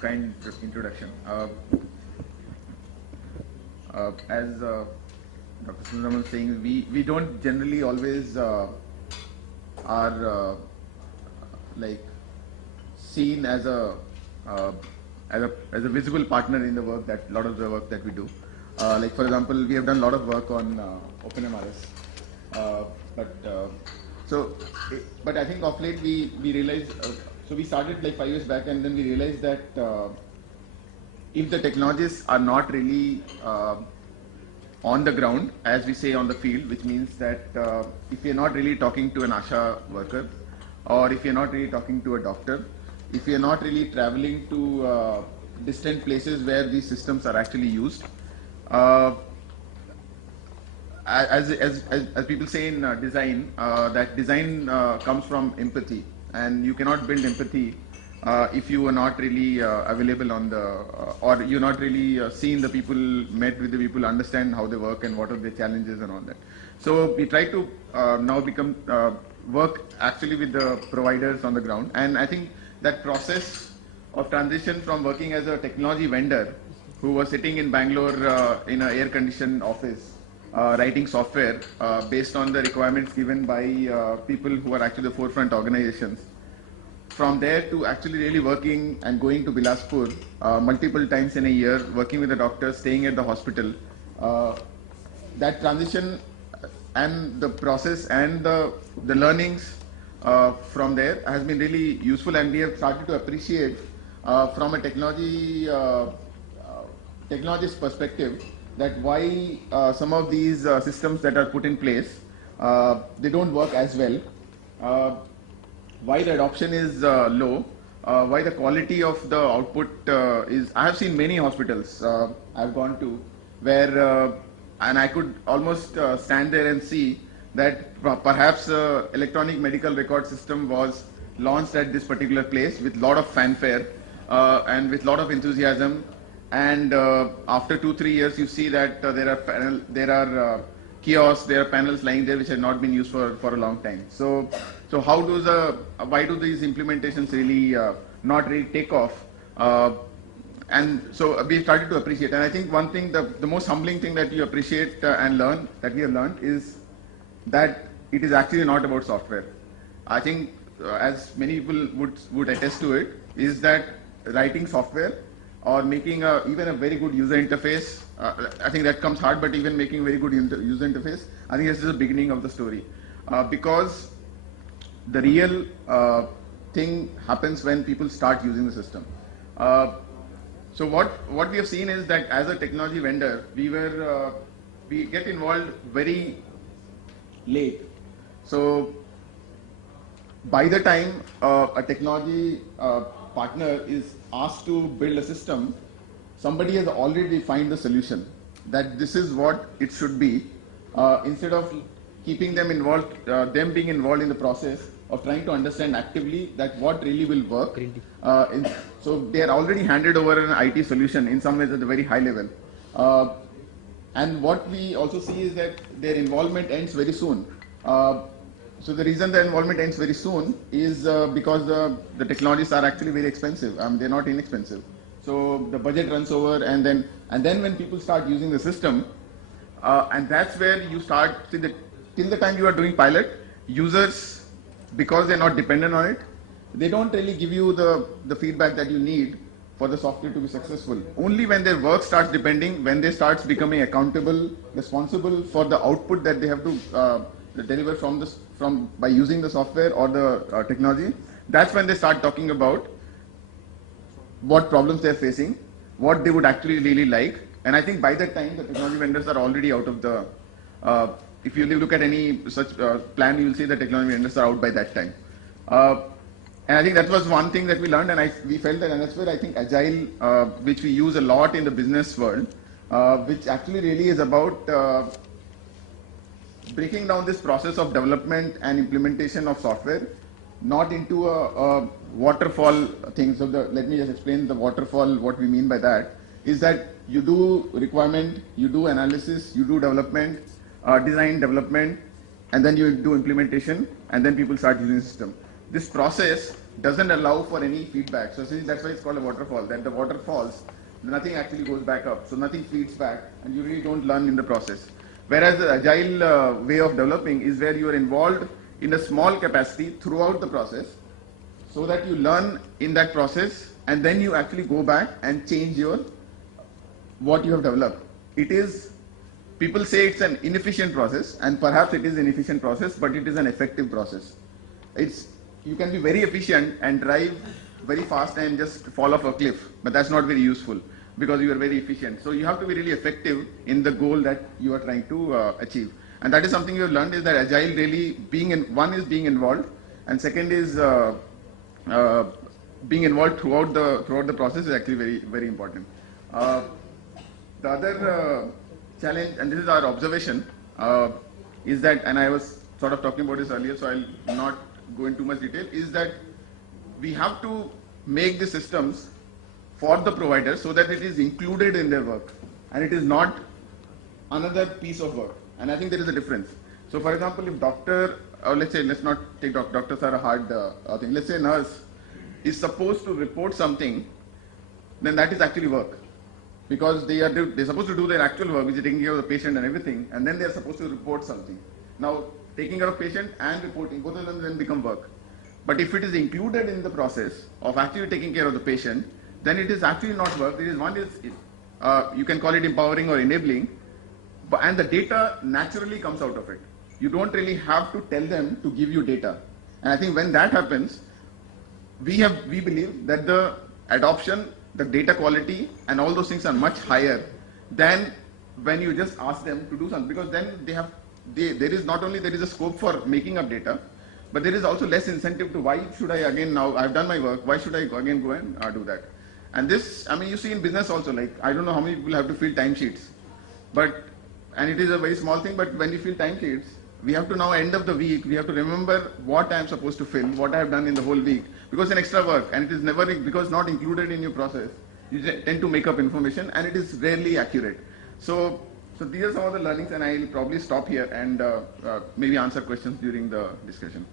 kind introduction. As Dr. Sundaram was saying, we don't generally always are like seen as a visible partner in the work that lot of the work that we do. Like for example, we have done a lot of work on OpenMRS, but but I think of late we realized. So we started like 5 years back, and then we realized that if the technologists are not really on the ground, as we say on the field, which means that if you're not really talking to an ASHA worker, or if you're not really talking to a doctor, if you're not really traveling to distant places where these systems are actually used, as people say in design, that design comes from empathy, and you cannot build empathy if you are not really available on the, or you're not really seeing the people, met with the people, understand how they work and what are their challenges and all that. So we try to now work actually with the providers on the ground, and I think that process of transition from working as a technology vendor who was sitting in Bangalore in an air-conditioned office writing software based on the requirements given by people who are actually the forefront organizations. From there to actually really working and going to Bilaspur multiple times in a year, working with the doctors, staying at the hospital. That transition and the process and the learnings from there has been really useful, and we have started to appreciate from a technologist perspective that why some of these systems that are put in place, they don't work as well. Why the adoption is low, why the quality of the output is. I have seen many hospitals I've gone to where, and I could almost stand there and see that perhaps electronic medical record system was launched at this particular place with lot of fanfare and with lot of enthusiasm, and after 2-3 years you see that there are kiosks, there are panels lying there which have not been used for a long time. So how why do these implementations really not really take off? And so we started to appreciate, and I think one thing, the most humbling thing that you appreciate and learn, that we have learned, is that it is actually not about software. I think as many people would attest to it, is that writing software or making even a very good user interface, I think that comes hard, but even making very good user interface, I think this is the beginning of the story. Because the real thing happens when people start using the system. So what we have seen is that as a technology vendor, we get involved very late. So by the time a technology partner is asked to build a system, somebody has already defined the solution, that this is what it should be, instead of keeping them involved, them being involved in the process of trying to understand actively that what really will work. So they are already handed over an IT solution in some ways at a very high level. And what we also see is that their involvement ends very soon. So the reason the involvement ends very soon is because the technologies are actually very expensive. They're not inexpensive. So the budget runs over, and then when people start using the system, and that's where you start, till the time you are doing pilot, users, because they're not dependent on it, they don't really give you the feedback that you need for the software to be successful. Only when their work starts depending, when they start becoming accountable, responsible for the output that they have to deliver by using the software or the technology, that's when they start talking about what problems they're facing, what they would actually really like. And I think by that time, the technology vendors are already out of the, if you look at any such plan, you will see the technology vendors are out by that time. And I think that was one thing that we learned, and we felt that, and that's where I think Agile, which we use a lot in the business world, which actually really is about breaking down this process of development and implementation of software, not into a waterfall thing. So let me just explain the waterfall. What we mean by that is that you do requirement, you do analysis, you do development, design development, and then you do implementation, and then people start using the system. This process doesn't allow for any feedback. So that's why it's called a waterfall, that the water falls, nothing actually goes back up. So nothing feeds back and you really don't learn in the process. Whereas the agile way of developing is where you are involved in a small capacity throughout the process so that you learn in that process and then you actually go back and change what you have developed. It is, people say it's an inefficient process, and perhaps it is an efficient process, but it is an effective process. You can be very efficient and drive very fast and just fall off a cliff, but that's not very useful because you are very efficient. So you have to be really effective in the goal that you are trying to achieve. And that is something you have learned, is that agile really one is being involved, and second is being involved throughout the process is actually very, very important. The other challenge, and this is our observation, is that, and I was sort of talking about this earlier, so I'll not go into too much detail, is that we have to make the systems for the provider so that it is included in their work and it is not another piece of work. And I think there is a difference. So for example, if doctor, or let's not take doctors are a hard thing. Let's say nurse is supposed to report something, then that is actually work. Because they're supposed to do their actual work, which is taking care of the patient and everything, and then they're supposed to report something. Now, taking care of patient and reporting, both of them then become work. But if it is included in the process of actually taking care of the patient, then it is actually not work. There is one is, you can call it empowering or enabling, and the data naturally comes out of it. You don't really have to tell them to give you data. And I think when that happens, we believe that the adoption, the data quality, and all those things are much higher than when you just ask them to do something, because then there is not only there is a scope for making up data, but there is also less incentive to why should I again, now I've done my work, why should I again go and do that? And this, I mean, you see in business also, like, I don't know how many people have to fill timesheets, and it is a very small thing, but when you fill timesheets, we have to now, end of the week, we have to remember what I am supposed to fill, what I have done in the whole week, because it's an extra work, and it is never, because not included in your process, you tend to make up information, and it is rarely accurate. So these are some of the learnings, and I'll probably stop here and maybe answer questions during the discussion.